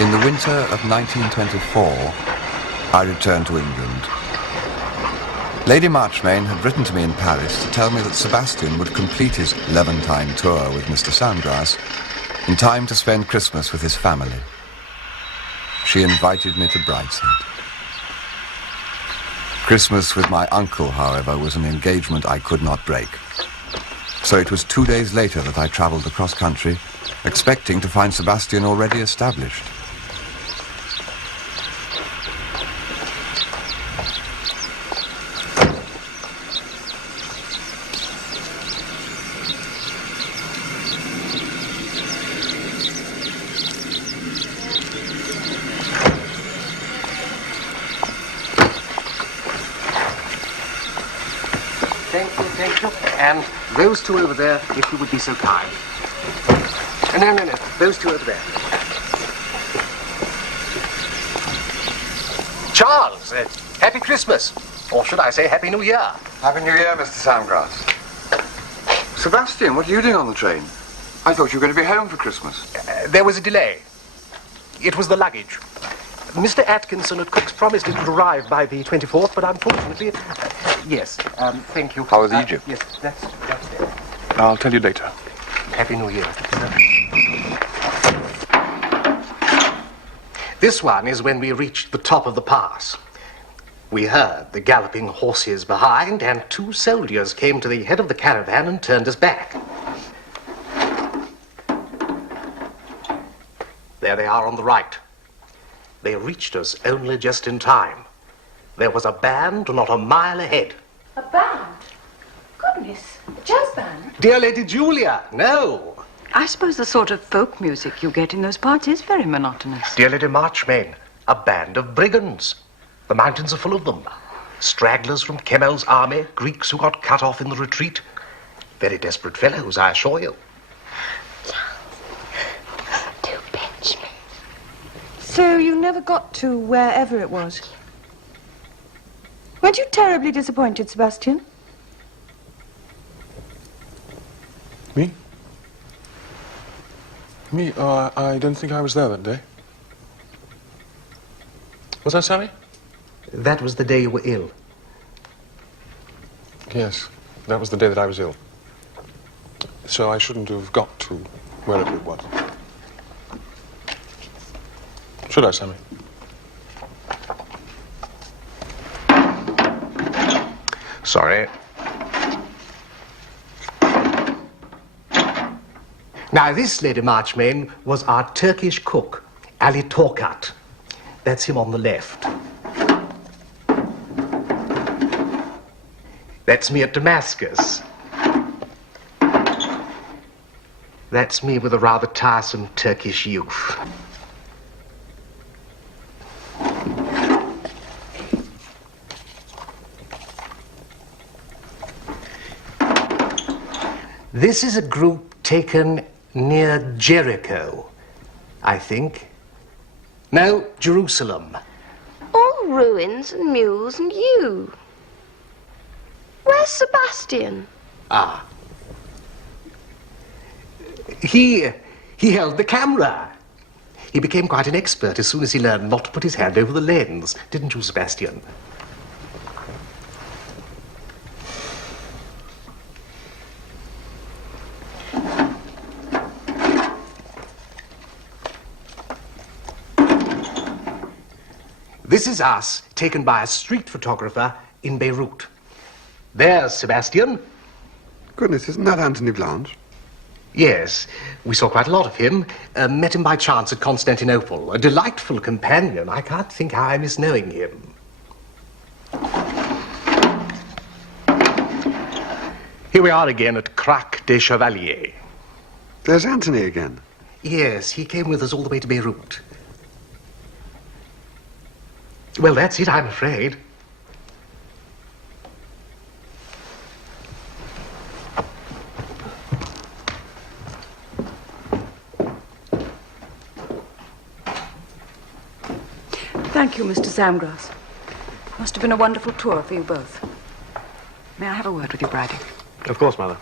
In the winter of 1924, I returned to England. Lady Marchmain had written to me in Paris to tell me that Sebastian would complete his Levantine tour with Mr. Sandgrass in time to spend Christmas with his family. She invited me to Brideshead. Christmas with my uncle, however, was an engagement I could not break. So it was 2 days later that I travelled across country, expecting to find Sebastian already established. Thank you. And those two over there, if you would be so kind. No. Those two over there. Charles, Happy Christmas. Or should I say Happy New Year? Happy New Year, Mr. Sandgrass. Sebastian, what are you doing on the train? I thought you were going to be home for Christmas. There was a delay. It was the luggage. Mr. Atkinson at Cook's promised it would arrive by the 24th, but unfortunately... yes, thank you. How was Egypt? Yes, that's there. I'll tell you later. Happy New Year. This one is when we reached the top of the pass. We heard the galloping horses behind, and 2 soldiers came to the head of the caravan and turned us back. There they are on the right. They reached us only just in time. There was a band not a mile ahead. A band? Goodness, a jazz band? Dear Lady Julia, no. I suppose the sort of folk music you get in those parts is very monotonous. Dear Lady Marchmain, a band of brigands. The mountains are full of them. Stragglers from Kemel's army, Greeks who got cut off in the retreat. Very desperate fellows, I assure you. Do pinch me. So you never got to wherever it was? Weren't you terribly disappointed, Sebastian? Me? Me? Oh, I don't think I was there that day. Was that Sammy? That was the day you were ill. Yes, that was the day that I was ill. So I shouldn't have got to wherever it was. Should I, Sammy? Sorry. Now, this, Lady Marchmain, was our Turkish cook, Ali Torkat. That's him on the left. That's me at Damascus. That's me with a rather tiresome Turkish youth. This is a group taken near Jericho, I think. No, Jerusalem. All ruins and mules and you. Where's Sebastian? Ah. He held the camera. He became quite an expert as soon as he learned not to put his hand over the lens. Didn't you, Sebastian? This is us, taken by a street photographer in Beirut. There's Sebastian. Goodness, isn't that Anthony Blanche? Yes, we saw quite a lot of him. Met him by chance at Constantinople. A delightful companion. I can't think how I miss knowing him. Here we are again at Crac des Chevaliers. There's Anthony again. Yes, he came with us all the way to Beirut. Well, that's it, I'm afraid. Thank you, Mr. Samgrass. Must have been a wonderful tour for you both. May I have a word with you, Bridie? Of course, Mother.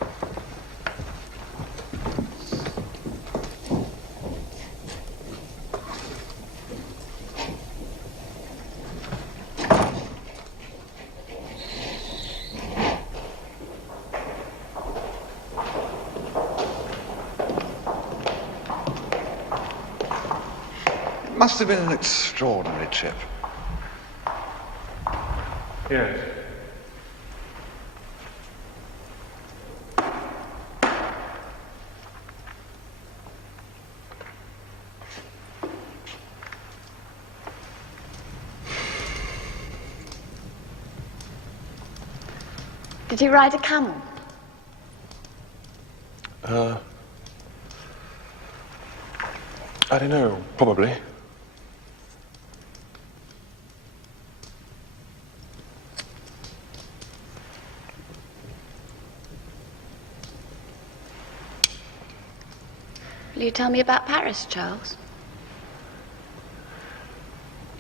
It must have been an extraordinary trip. Yes. Did you ride a camel? I don't know, probably. Will you tell me about Paris, Charles?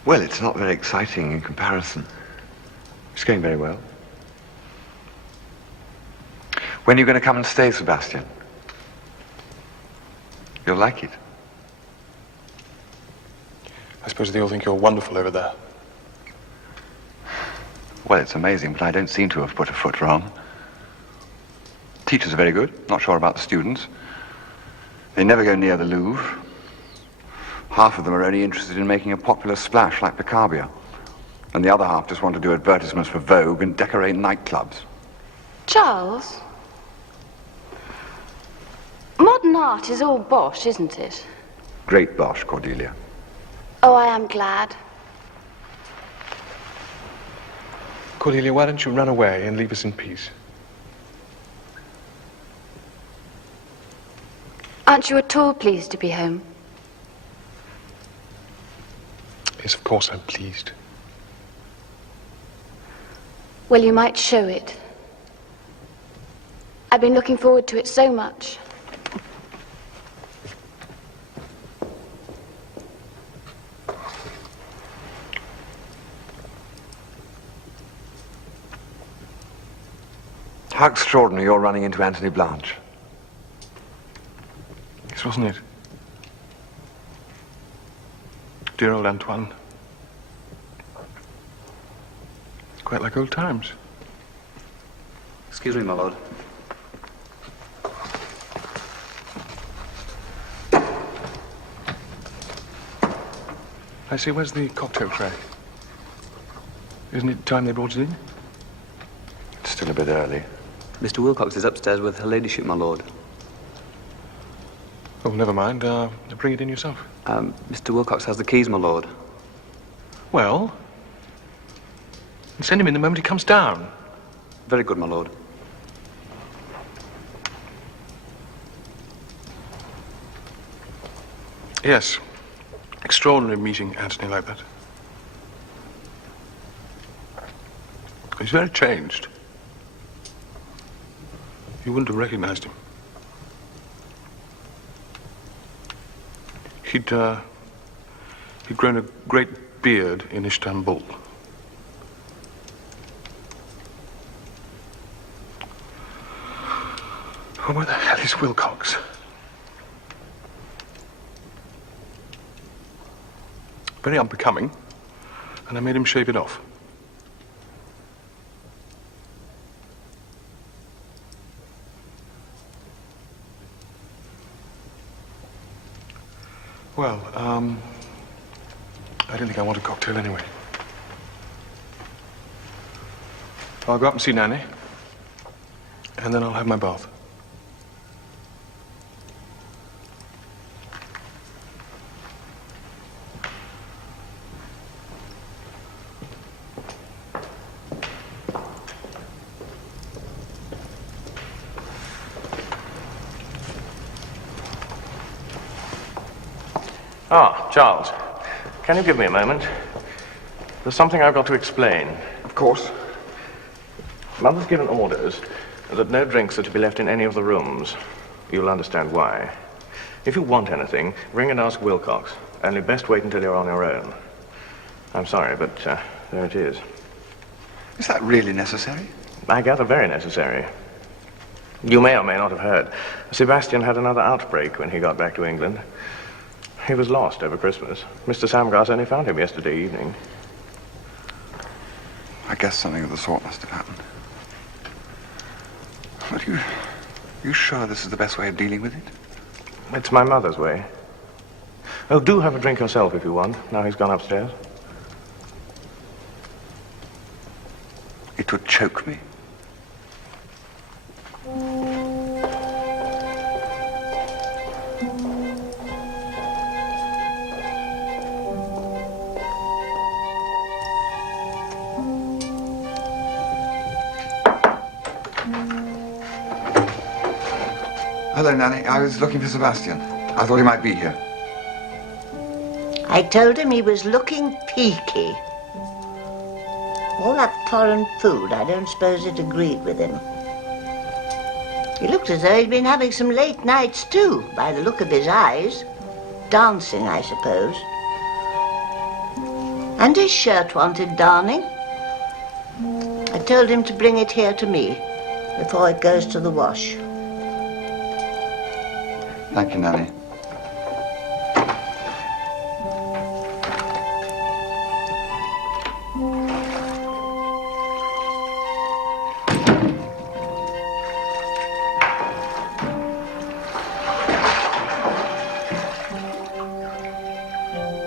Well, it's not very exciting in comparison. It's going very well. When are you going to come and stay, Sebastian? You'll like it. I suppose they all think you're wonderful over there. Well, it's amazing, but I don't seem to have put a foot wrong. Teachers are very good. Not sure about the students. They never go near the Louvre. Half of them are only interested in making a popular splash like Picabia. And the other half just want to do advertisements for Vogue and decorate nightclubs. Charles? Modern art is all bosh, isn't it? Great bosh, Cordelia. Oh, I am glad. Cordelia, why don't you run away and leave us in peace? Aren't you at all pleased to be home? Yes, of course I'm pleased. Well, you might show it. I've been looking forward to it so much. How extraordinary you're running into Anthony Blanche. Yes, wasn't it? Dear old Antoine. Quite like old times. Excuse me, my lord. I say, where's the cocktail tray? Isn't it time they brought it in? It's still a bit early. Mr. Wilcox is upstairs with her ladyship, my lord. Oh, never mind. Bring it in yourself. Mr. Wilcox has the keys, my lord. Well, send him in the moment he comes down. Very good, my lord. Yes. Extraordinary meeting Anthony like that. He's very changed. You wouldn't have recognized him. He'd grown a great beard in Istanbul. Oh, where the hell is Wilcox? Very unbecoming, and I made him shave it off. Well, I don't think I want a cocktail anyway. I'll go up and see Nanny, and then I'll have my bath. Ah, Charles, can you give me a moment? There's something I've got to explain. Of course. Mother's given orders that no drinks are to be left in any of the rooms. You'll understand why. If you want anything, ring and ask Wilcox. Only best wait until you're on your own. I'm sorry, but there it is. Is that really necessary? I gather very necessary. You may or may not have heard. Sebastian had another outbreak when he got back to England. He was lost over Christmas. Mr. Samgrass only found him yesterday evening. I guess something of the sort must have happened. But you sure this is the best way of dealing with it? It's my mother's way. Oh, do have a drink yourself if you want. Now he's gone upstairs. It would choke me. Hello, Nanny. I was looking for Sebastian. I thought he might be here. I told him he was looking peaky. All that foreign food, I don't suppose it agreed with him. He looked as though he'd been having some late nights too, by the look of his eyes. Dancing, I suppose. And his shirt wanted darning. I told him to bring it here to me before it goes to the wash. Thank you, Nanny.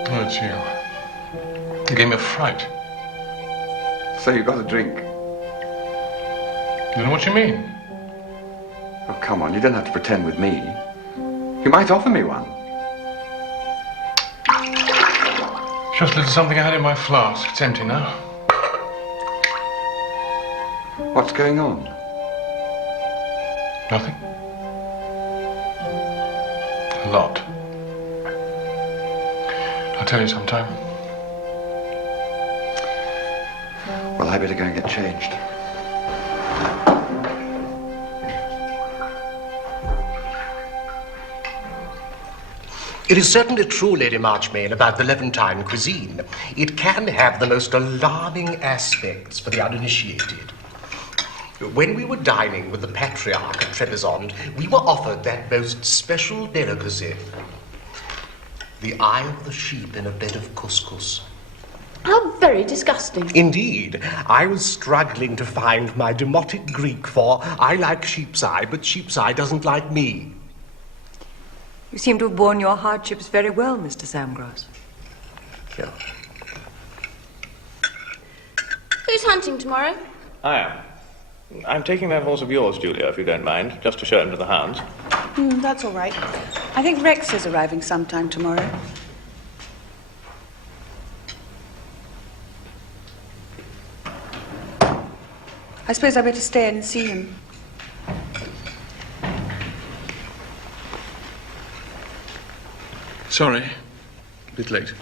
Oh, it's you. You gave me a fright. So you got a drink? You know what you mean? Oh, come on. You don't have to pretend with me. You might offer me one. Just a little something I had in my flask. It's empty now. What's going on? Nothing. A lot. I'll tell you sometime. Well, I better go and get changed. It is certainly true, Lady Marchmain, about the Levantine cuisine. It can have the most alarming aspects for the uninitiated. When we were dining with the Patriarch at Trebizond, we were offered that most special delicacy, the eye of the sheep in a bed of couscous. How very disgusting. Indeed, I was struggling to find my demotic Greek for I like sheep's eye, but sheep's eye doesn't like me. You seem to have borne your hardships very well, Mr. Samgrass. Yeah. Who's hunting tomorrow? I am. I'm taking that horse of yours, Julia, if you don't mind, just to show him to the hounds. That's all right. I think Rex is arriving sometime tomorrow. I suppose I better stay in and see him. Sorry. A bit late.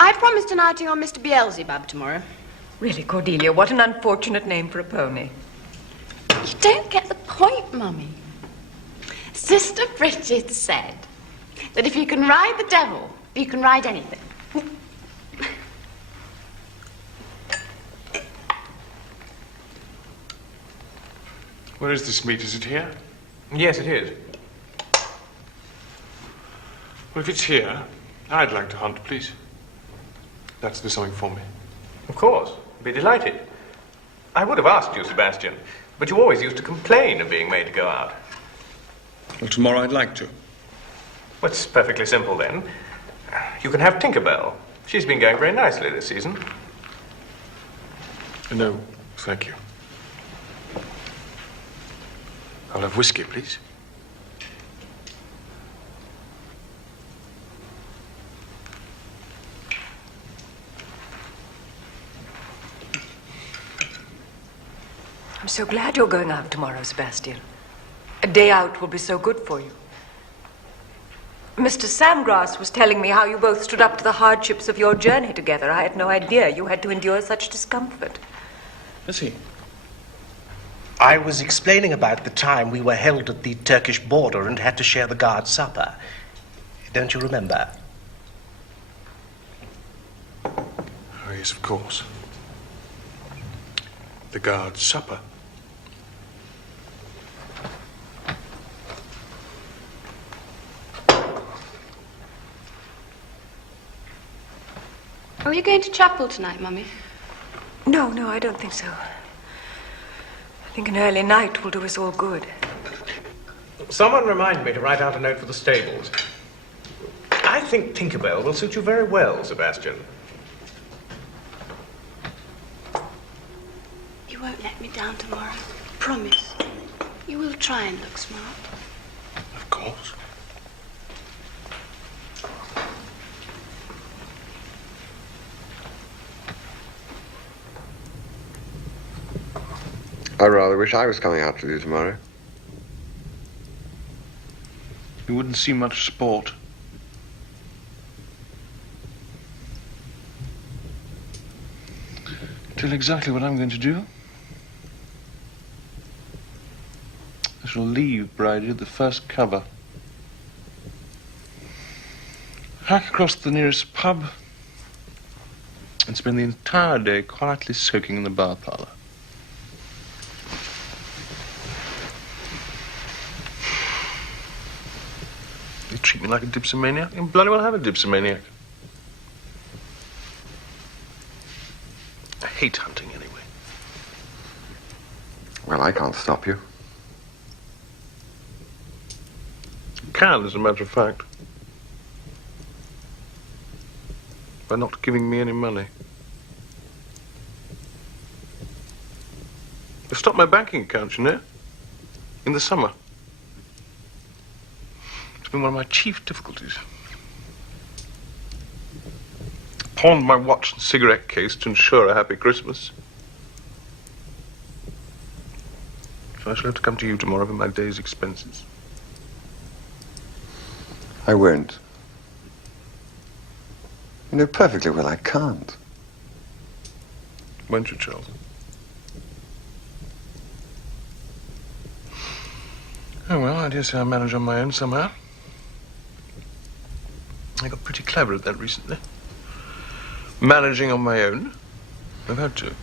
I promised an outing on Mr. Beelzebub tomorrow. Really, Cordelia, what an unfortunate name for a pony. You don't get the point, Mummy. Sister Bridget said that if you can ride the devil, you can ride anything. Where is this meet? Is it here? Yes, it is. Well, if it's here, I'd like to hunt, please. That's do something for me. Of course. Be delighted. I would have asked you, Sebastian, but you always used to complain of being made to go out. Well, tomorrow I'd like to. Well, it's perfectly simple, then. You can have Tinkerbell. She's been going very nicely this season. No, thank you. I'll have whiskey, please. I'm so glad you're going out tomorrow, Sebastian. A day out will be so good for you. Mr. Samgrass was telling me how you both stood up to the hardships of your journey together. I had no idea you had to endure such discomfort. Is he? I was explaining about the time we were held at the Turkish border and had to share the guard's supper. Don't you remember? Oh, yes, of course. The guard's supper. Are you going to chapel tonight, Mummy? No, I don't think so. I think an early night will do us all good. Someone remind me to write out a note for the stables. I think Tinkerbell will suit you very well, Sebastian. You won't let me down tomorrow. Promise. You will try and look smart. Of course. I rather wish I was coming out with you tomorrow. You wouldn't see much sport. Tell exactly what I'm going to do. I shall leave Brideshead at the first cover. Hack across to the nearest pub and spend the entire day quietly soaking in the bar parlour. You treat me like a dipsomaniac, and bloody well have a dipsomaniac. I hate hunting anyway. Well, I can't stop you. You can, as a matter of fact. By not giving me any money. They stopped my banking account, you know, in the summer. It's been one of my chief difficulties. Pawned my watch and cigarette case to ensure a happy Christmas. So I shall have to come to you tomorrow for my day's expenses. I won't. You know perfectly well I can't. Won't you, Charles? Oh, well, I dare say I'll manage on my own somehow. I got pretty clever at that recently. Managing on my own. I've had to.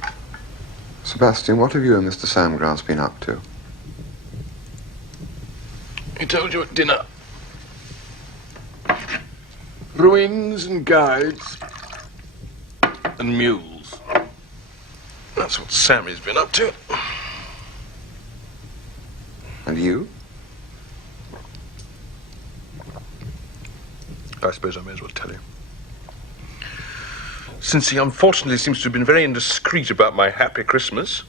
Sebastian, what have you and Mr. Samgrass been up to? He told you at dinner. Ruins and guides and mules. That's what Sammy's been up to. And you? I suppose I may as well tell you. Since he unfortunately seems to have been very indiscreet about my happy Christmas,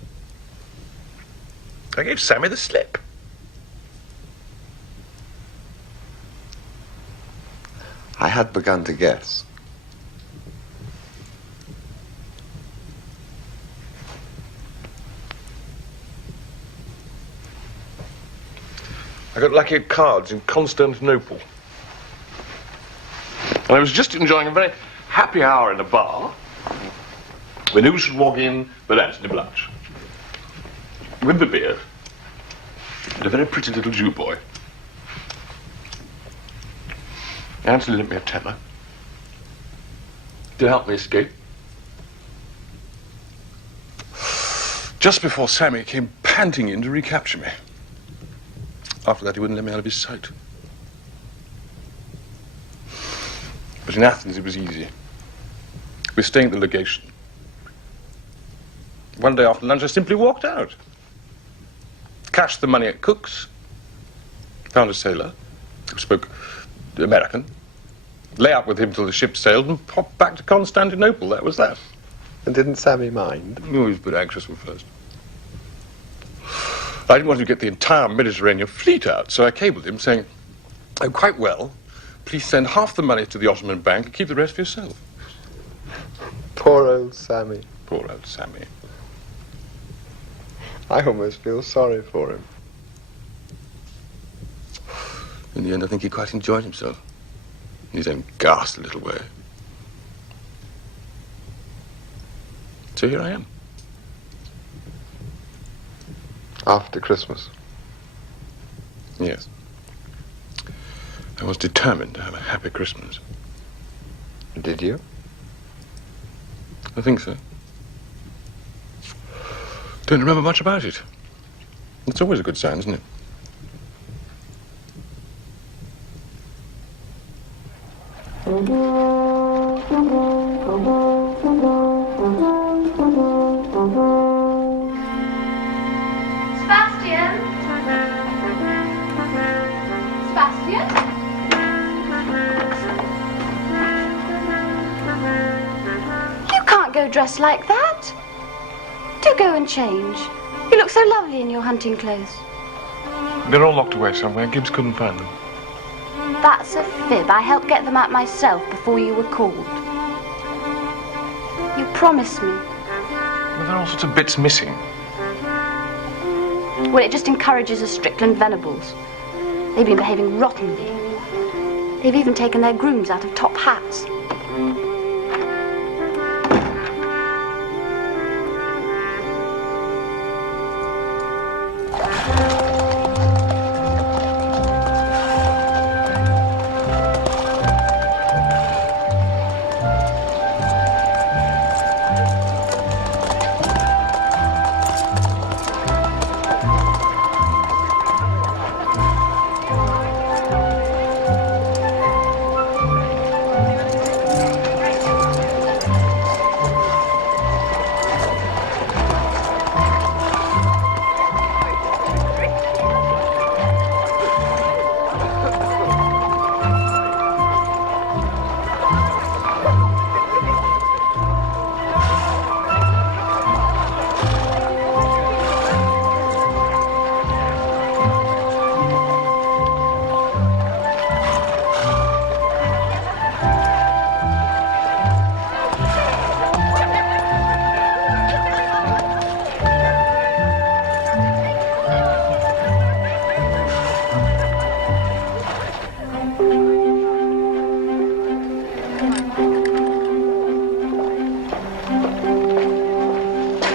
I gave Sammy the slip. I had begun to guess. I got lucky at cards in Constantinople. And I was just enjoying a very happy hour in a bar when who should walk in but Anthony Blanche. With the beard and a very pretty little Jew boy. Anthony lent me a tenner to help me escape. Just before Sammy came panting in to recapture me. After that, he wouldn't let me out of his sight. But in Athens, it was easy. We were staying at the legation. One day after lunch, I simply walked out. Cashed the money at Cook's. Found a sailor who spoke American. Lay up with him till the ship sailed and popped back to Constantinople. That was that. And didn't Sammy mind? Oh, he was a bit anxious at first. I didn't want to get the entire Mediterranean fleet out, so I cabled him saying, "Oh, quite well. Please send half the money to the Ottoman Bank and keep the rest for yourself." Poor old Sammy. Poor old Sammy. I almost feel sorry for him. In the end, I think he quite enjoyed himself. In his own ghastly little way. So here I am. After Christmas? Yes. I was determined to have a happy Christmas. Did you? I think so. Don't remember much about it. It's always a good sign, isn't it? Sebastian? Sebastian? You can't go dressed like that. Do go and change. You look so lovely in your hunting clothes. They're all locked away somewhere. Gibbs couldn't find them. That's a fib. I helped get them out myself before you were called. You promised me. Well, there are all sorts of bits missing. Well, it just encourages the Strickland Venables. They've been behaving rottenly. They've even taken their grooms out of top hats.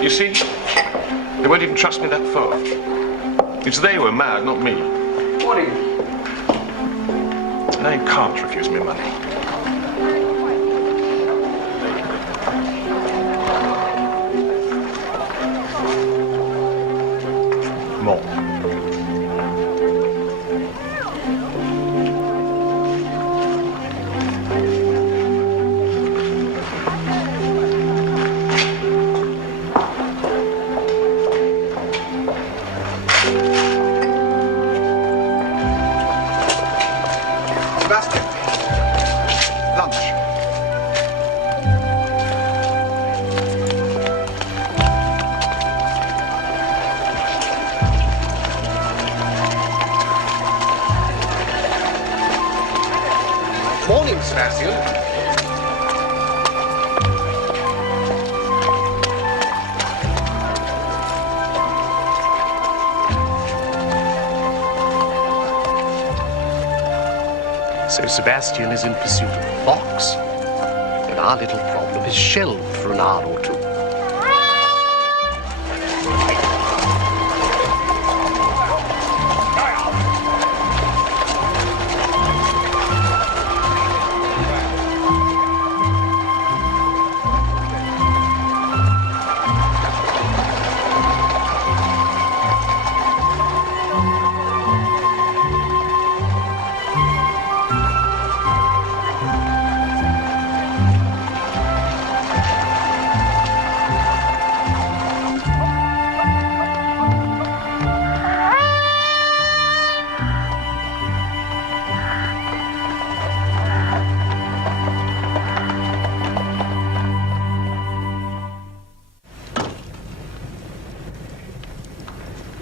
You see? They won't even trust me that far. It's they who are mad, not me. What are you? Now you can't refuse me money. More. Sebastian, lunch. Morning, Sebastian. So Sebastian is in pursuit of a fox, and our little problem is shelved for an hour or two.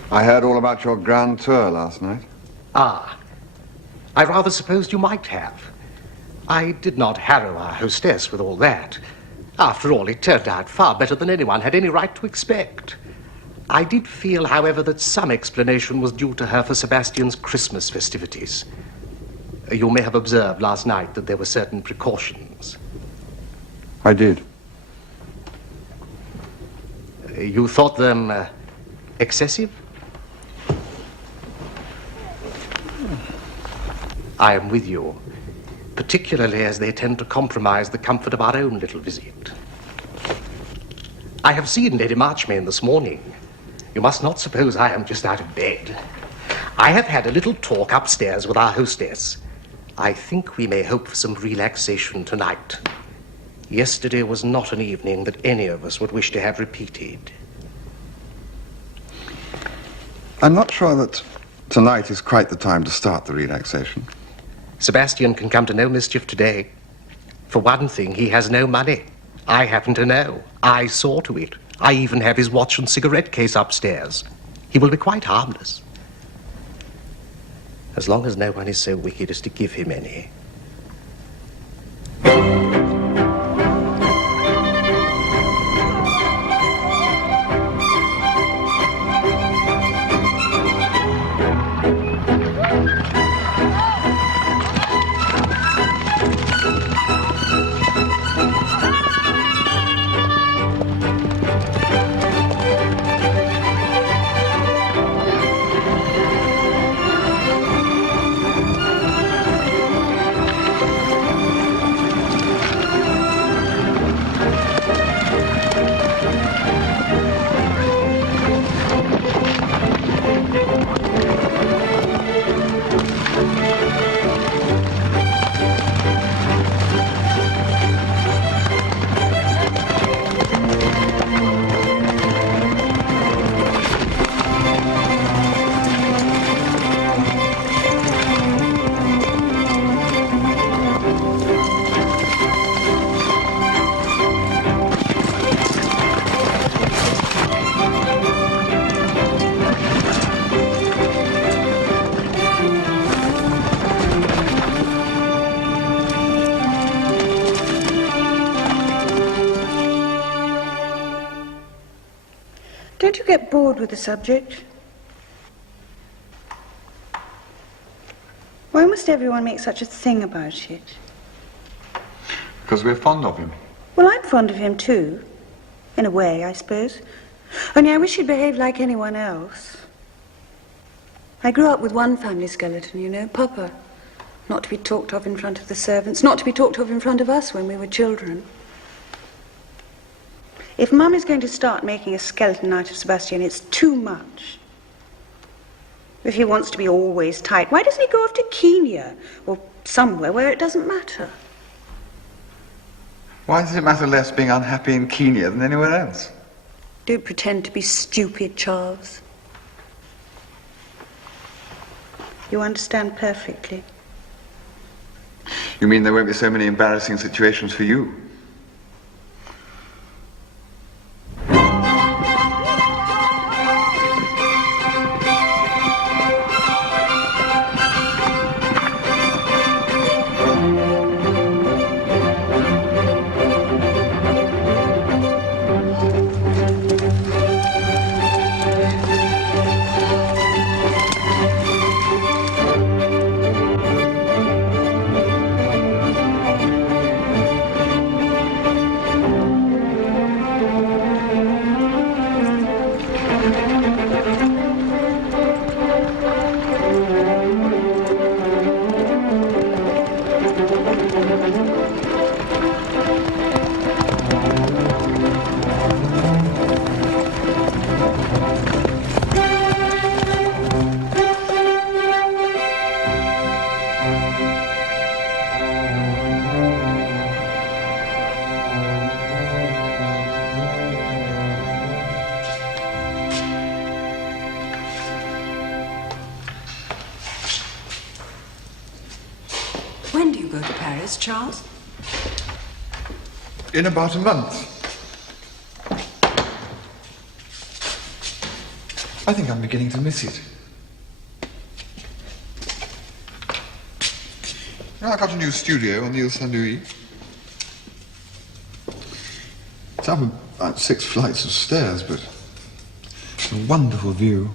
I heard all about your grand tour last night. Ah, I rather supposed you might have. I did not harrow our hostess with all that. After all, it turned out far better than anyone had any right to expect. I did feel, however, that some explanation was due to her for Sebastian's Christmas festivities. You may have observed last night that there were certain precautions. I did. You thought them excessive? I am with you, particularly as they tend to compromise the comfort of our own little visit. I have seen Lady Marchmain this morning. You must not suppose I am just out of bed. I have had a little talk upstairs with our hostess. I think we may hope for some relaxation tonight. Yesterday was not an evening that any of us would wish to have repeated. I'm not sure that tonight is quite the time to start the relaxation. Sebastian can come to no mischief today. For one thing, he has no money. I happen to know. I saw to it. I even have his watch and cigarette case upstairs. He will be quite harmless. As long as no one is so wicked as to give him any. Don't you get bored with the subject? Why must everyone make such a thing about it? Because we're fond of him. Well, I'm fond of him too. In a way, I suppose. Only I wish he'd behaved like anyone else. I grew up with one family skeleton, you know, Papa. Not to be talked of in front of the servants, not to be talked of in front of us when we were children. If Mum is going to start making a skeleton out of Sebastian, it's too much. If he wants to be always tight, why doesn't he go off to Kenya or somewhere where it doesn't matter? Why does it matter less being unhappy in Kenya than anywhere else? Don't pretend to be stupid, Charles. You understand perfectly. You mean there won't be so many embarrassing situations for you? When do you go to Paris, Charles? In about a month. I think I'm beginning to miss it. Now, I got a new studio on the Ile Saint-Louis. It's up about 6 flights of stairs, but it's a wonderful view.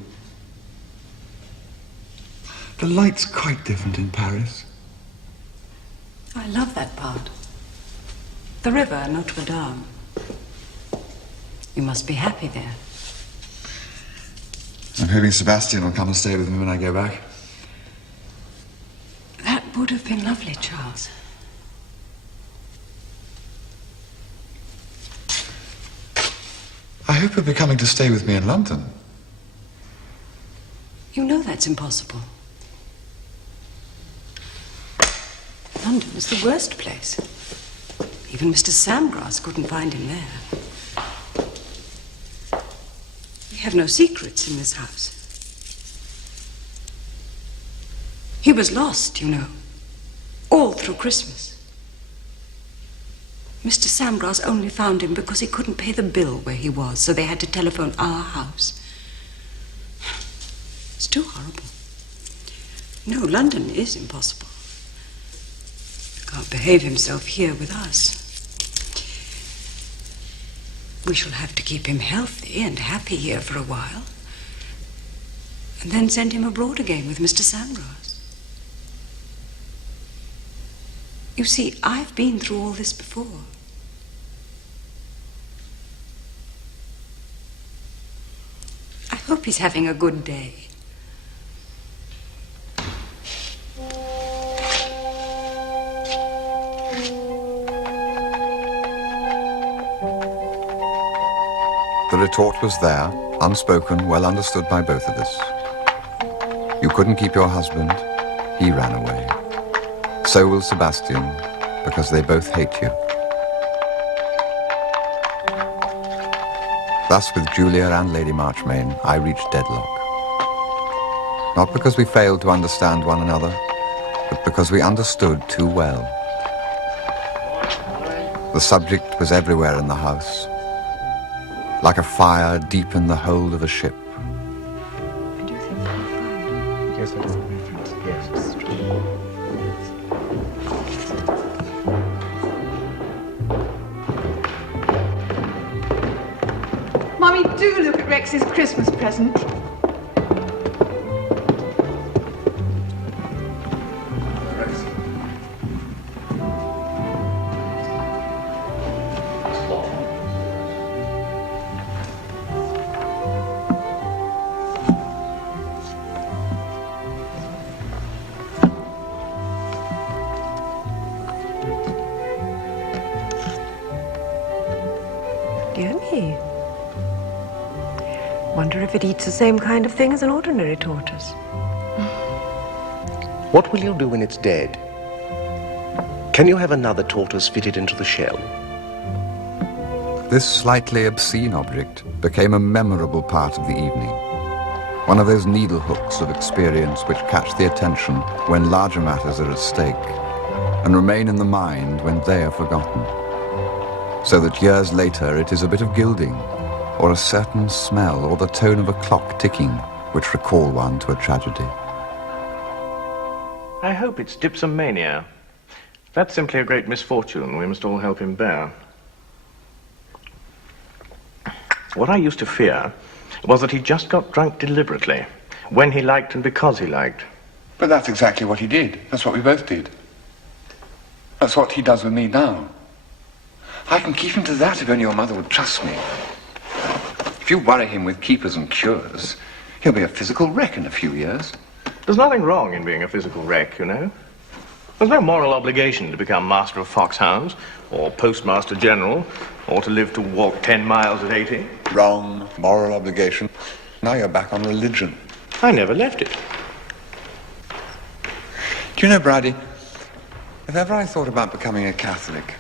The light's quite different in Paris. I love that part. The river, Notre Dame. You must be happy there. I'm hoping Sebastian will come and stay with me when I go back. That would have been lovely, Charles. I hope you'll be coming to stay with me in London. You know that's impossible. London is the worst place. Even Mr. Samgrass couldn't find him there. We have no secrets in this house. He was lost, you know, all through Christmas. Mr. Samgrass only found him because he couldn't pay the bill where he was, so they had to telephone our house. It's too horrible. No, London is impossible. He can't behave himself here with us. We shall have to keep him healthy and happy here for a while, and then send him abroad again with Mr. Samgrass. You see, I've been through all this before. I hope he's having a good day. The retort was there, unspoken, well understood by both of us. You couldn't keep your husband, he ran away. So will Sebastian, because they both hate you. Thus, with Julia and Lady Marchmain, I reached deadlock. Not because we failed to understand one another, but because we understood too well. The subject was everywhere in the house, like a fire deep in the hold of a ship. I do think that we'll find. Yes, that's the reference. Yes, it's true. Mummy, do look at Rex's Christmas present. Dear me. Wonder if it eats the same kind of thing as an ordinary tortoise. What will you do when it's dead? Can you have another tortoise fitted into the shell? This slightly obscene object became a memorable part of the evening. One of those needle hooks of experience which catch the attention when larger matters are at stake and remain in the mind when they are forgotten. So that years later it is a bit of gilding, or a certain smell, or the tone of a clock ticking, which recall one to a tragedy. I hope it's dipsomania. That's simply a great misfortune we must all help him bear. What I used to fear was that he just got drunk deliberately, when he liked and because he liked. But that's exactly what he did. That's what we both did. That's what he does with me now. I can keep him to that if only your mother would trust me. If you worry him with keepers and cures, he'll be a physical wreck in a few years. There's nothing wrong in being a physical wreck, you know. There's no moral obligation to become master of foxhounds, or postmaster general, or to live to walk 10 miles at 80. Wrong, moral obligation. Now you're back on religion. I never left it. Do you know, Bridie, if ever I thought about becoming a Catholic,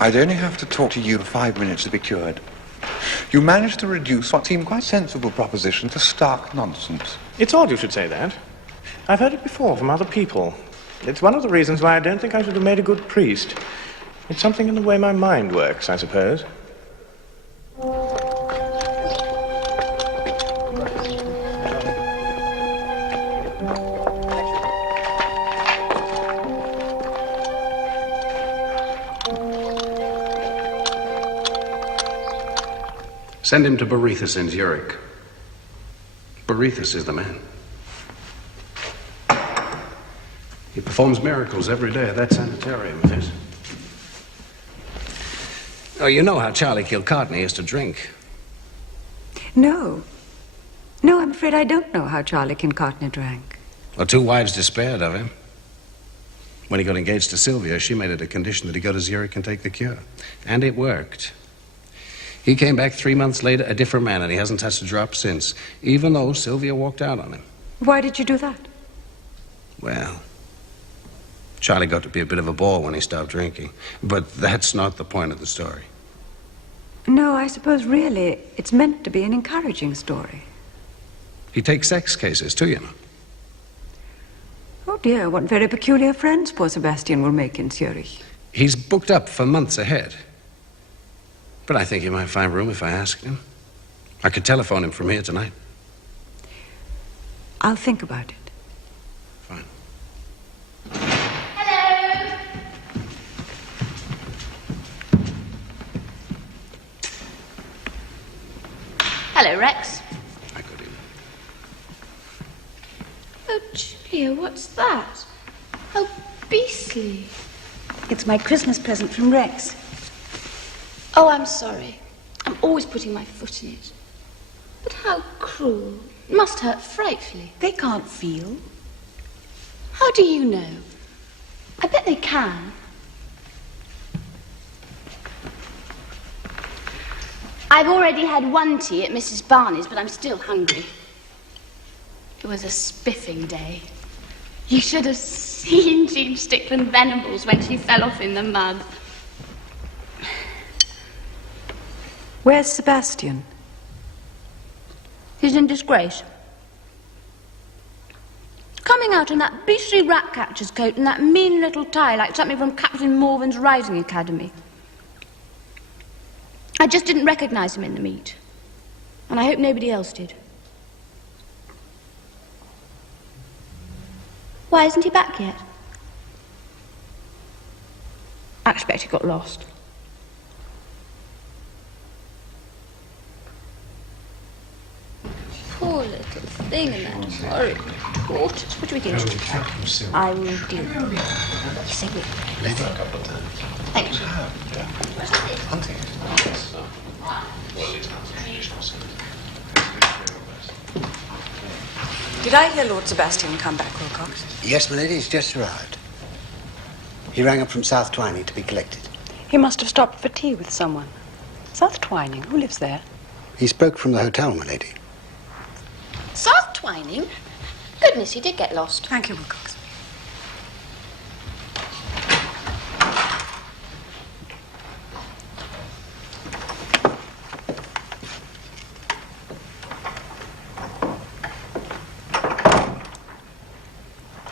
I'd only have to talk to you for 5 minutes to be cured. You managed to reduce what seemed quite sensible proposition to stark nonsense. It's odd you should say that. I've heard it before from other people. It's one of the reasons why I don't think I should have made a good priest. It's something in the way my mind works, I suppose. Send him to Boreas in Zurich. Boreas is the man. He performs miracles every day at that sanitarium of his. Oh, you know how Charlie Kilcartney used to drink. No. No, I'm afraid I don't know how Charlie Kilcartney drank. Well, 2 wives despaired of him. When he got engaged to Sylvia, she made it a condition that he go to Zurich and take the cure. And it worked. He came back 3 months later, a different man, and he hasn't touched a drop since, even though Sylvia walked out on him. Why did you do that? Well, Charlie got to be a bit of a ball when he stopped drinking. But that's not the point of the story. No, I suppose really it's meant to be an encouraging story. He takes sex cases, too, you know. Oh dear, what very peculiar friends poor Sebastian will make in Zurich. He's booked up for months ahead. But I think he might find room if I asked him. I could telephone him from here tonight. I'll think about it. Fine. Hello. Hello, Rex. I could even. Oh, Julia, what's that? Oh, beastly. It's my Christmas present from Rex. Oh, I'm sorry. I'm always putting my foot in it. But how cruel. It must hurt frightfully. They can't feel. How do you know? I bet they can. I've already had one tea at Mrs. Barney's, but I'm still hungry. It was a spiffing day. You should have seen Jean Stickland Venables when she fell off in the mud. Where's Sebastian? He's in disgrace. Coming out in that beastly rat-catcher's coat and that mean little tie like something from Captain Morven's Rising Academy. I just didn't recognize him in the meet. And I hope nobody else did. Why isn't he back yet? I expect he got lost. Poor little thing in that horrid quarters. What do we do? I will do. You say we. Thank you. Did I hear Lord Sebastian come back, Wilcox? Yes, my lady, he's just arrived. He rang up from South Twining to be collected. He must have stopped for tea with someone. South Twining, who lives there? He spoke from the hotel, my lady. South Twining? Goodness, he did get lost. Thank you, Wilcox.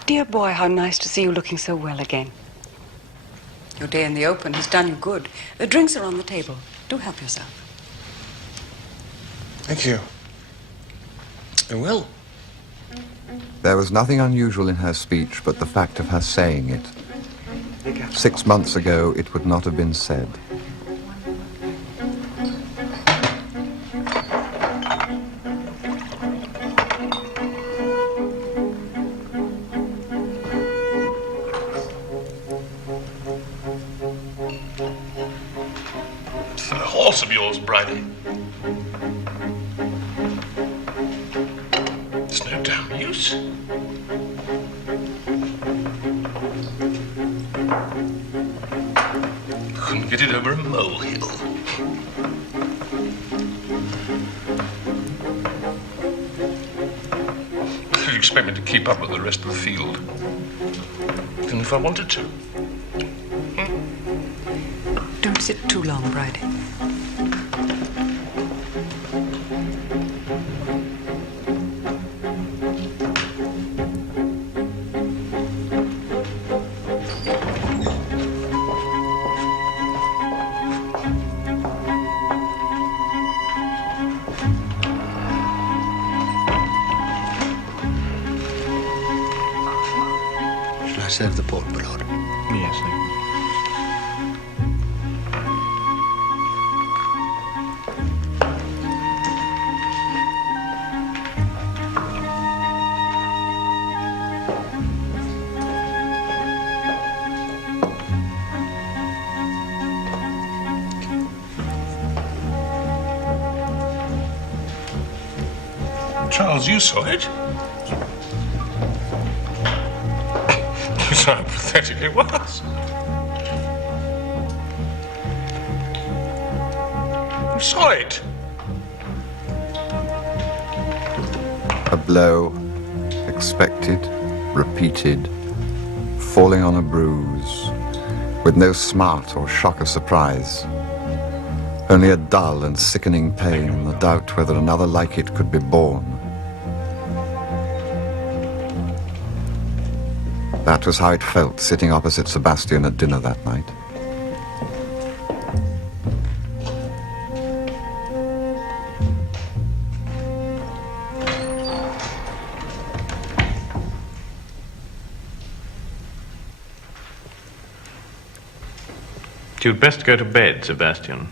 Dear boy, how nice to see you looking so well again. Your day in the open has done you good. The drinks are on the table. Do help yourself. Thank you. I will. There was nothing unusual in her speech but the fact of her saying it. 6 months ago, it would not have been said. It's that horse of yours, Bridie. It's no damn use. Couldn't get it over a molehill. You expect me to keep up with the rest of the field? Even if I wanted to. Don't sit too long, Bridie. Shall I serve the port, my lord? Yes, thank you. Charles, you saw it. You That's how pathetic it was. You saw it. A blow, expected, repeated, falling on a bruise, with no smart or shock of surprise. Only a dull and sickening pain and the doubt whether another like it could be born. That was how it felt sitting opposite Sebastian at dinner that night. You'd best go to bed, Sebastian.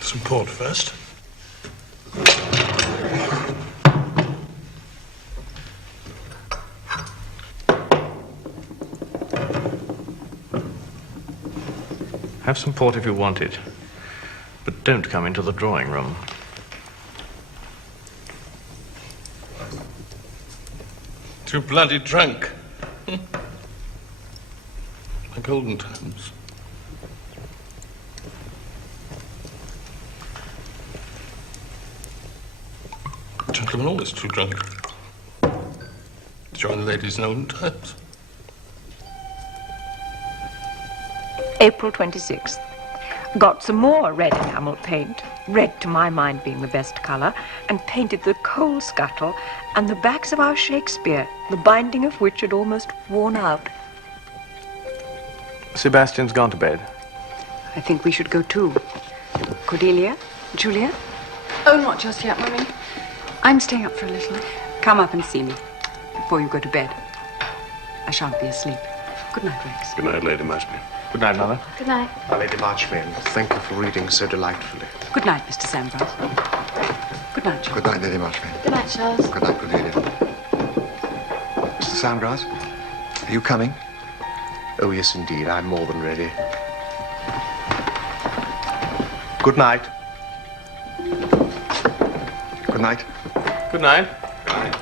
Some port first. Have some port if you want it, but don't come into the drawing room. Too bloody drunk. Like olden times. Gentlemen always too drunk. To join the ladies in olden times. April 26th. Got some more red enamel paint, red to my mind being the best colour, and painted the coal scuttle and the backs of our Shakespeare, the binding of which had almost worn out. Sebastian's gone to bed. I think we should go too. Cordelia? Julia? Oh, not just yet, Mummy. I'm staying up for a little. Come up and see me before you go to bed. I shan't be asleep. Good night, Rex. Good night, Lady Marchmain. Good night, Mother. Good night. Lady Marchmain, thank you for reading so delightfully. Good night, Mr. Sambrose. Good night, Charles. Good night, Lady Marchmain. Good night, Charles. Good night, Cordelia. Mr. Sandgrass, are you coming? Oh, yes, indeed. I'm more than ready. Good night. Good night. Good night. Good night.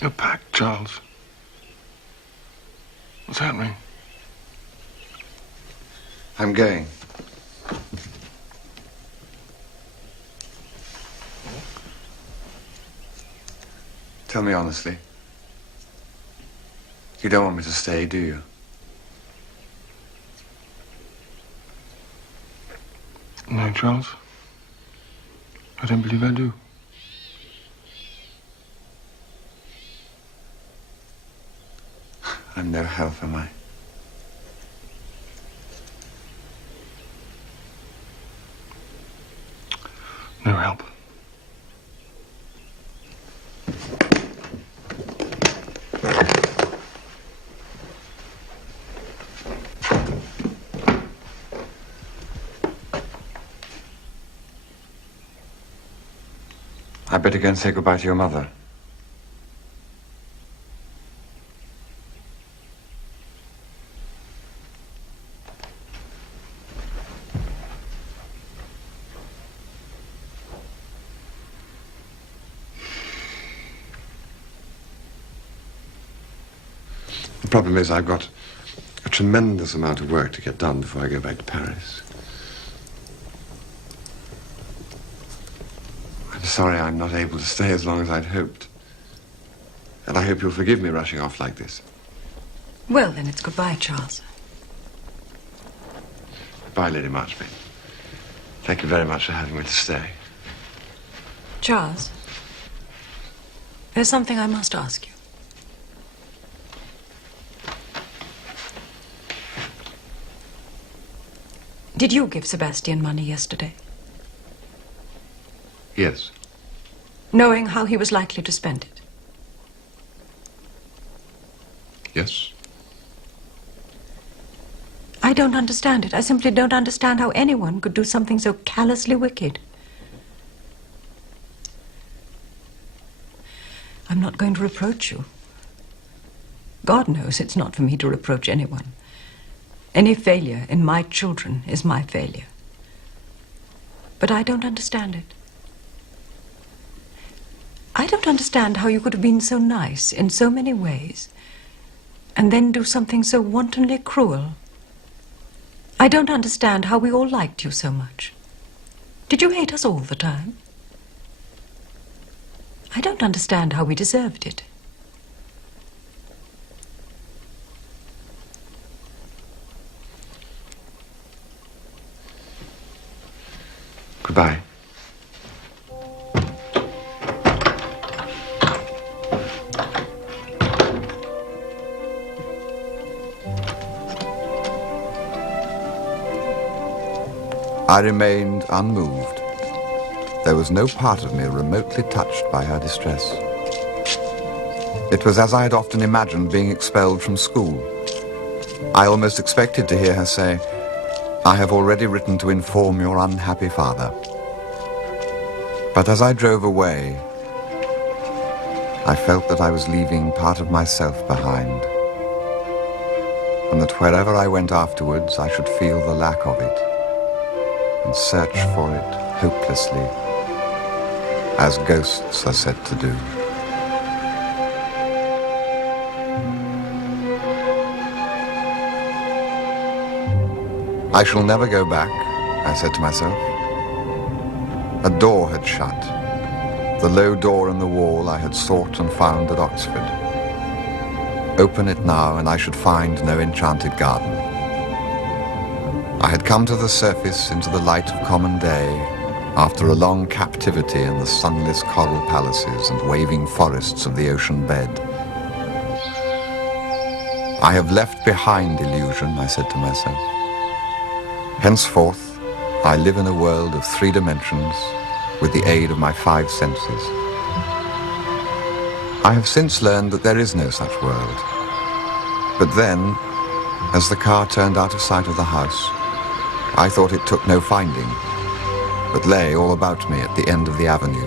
You're packed, Charles. What's happening? I'm going. Tell me honestly. You don't want me to stay, do you? No, Charles. I don't believe I do. I'm no help, am I? No help. I better go and say goodbye to your mother. The problem is I've got a tremendous amount of work to get done before I go back to Paris. I'm sorry I'm not able to stay as long as I'd hoped. And I hope you'll forgive me rushing off like this. Well, then it's goodbye, Charles. Goodbye, Lady Marchmain. Thank you very much for having me to stay. Charles, there's something I must ask you. Did you give Sebastian money yesterday? Yes. Knowing how he was likely to spend it? Yes. I don't understand it. I simply don't understand how anyone could do something so callously wicked. I'm not going to reproach you. God knows it's not for me to reproach anyone. Any failure in my children is my failure. But I don't understand it. I don't understand how you could have been so nice in so many ways and then do something so wantonly cruel. I don't understand how we all liked you so much. Did you hate us all the time? I don't understand how we deserved it. Goodbye. I remained unmoved. There was no part of me remotely touched by her distress. It was as I had often imagined being expelled from school. I almost expected to hear her say, "I have already written to inform your unhappy father." But as I drove away, I felt that I was leaving part of myself behind, and that wherever I went afterwards, I should feel the lack of it and search for it hopelessly, as ghosts are said to do. I shall never go back, I said to myself. A door had shut, the low door in the wall I had sought and found at Oxford. Open it now and I should find no enchanted garden. I had come to the surface into the light of common day after a long captivity in the sunless coral palaces and waving forests of the ocean bed. I have left behind illusion, I said to myself. Henceforth, I live in a world of 3 dimensions with the aid of my 5 senses. I have since learned that there is no such world. But then, as the car turned out of sight of the house, I thought it took no finding, but lay all about me at the end of the avenue.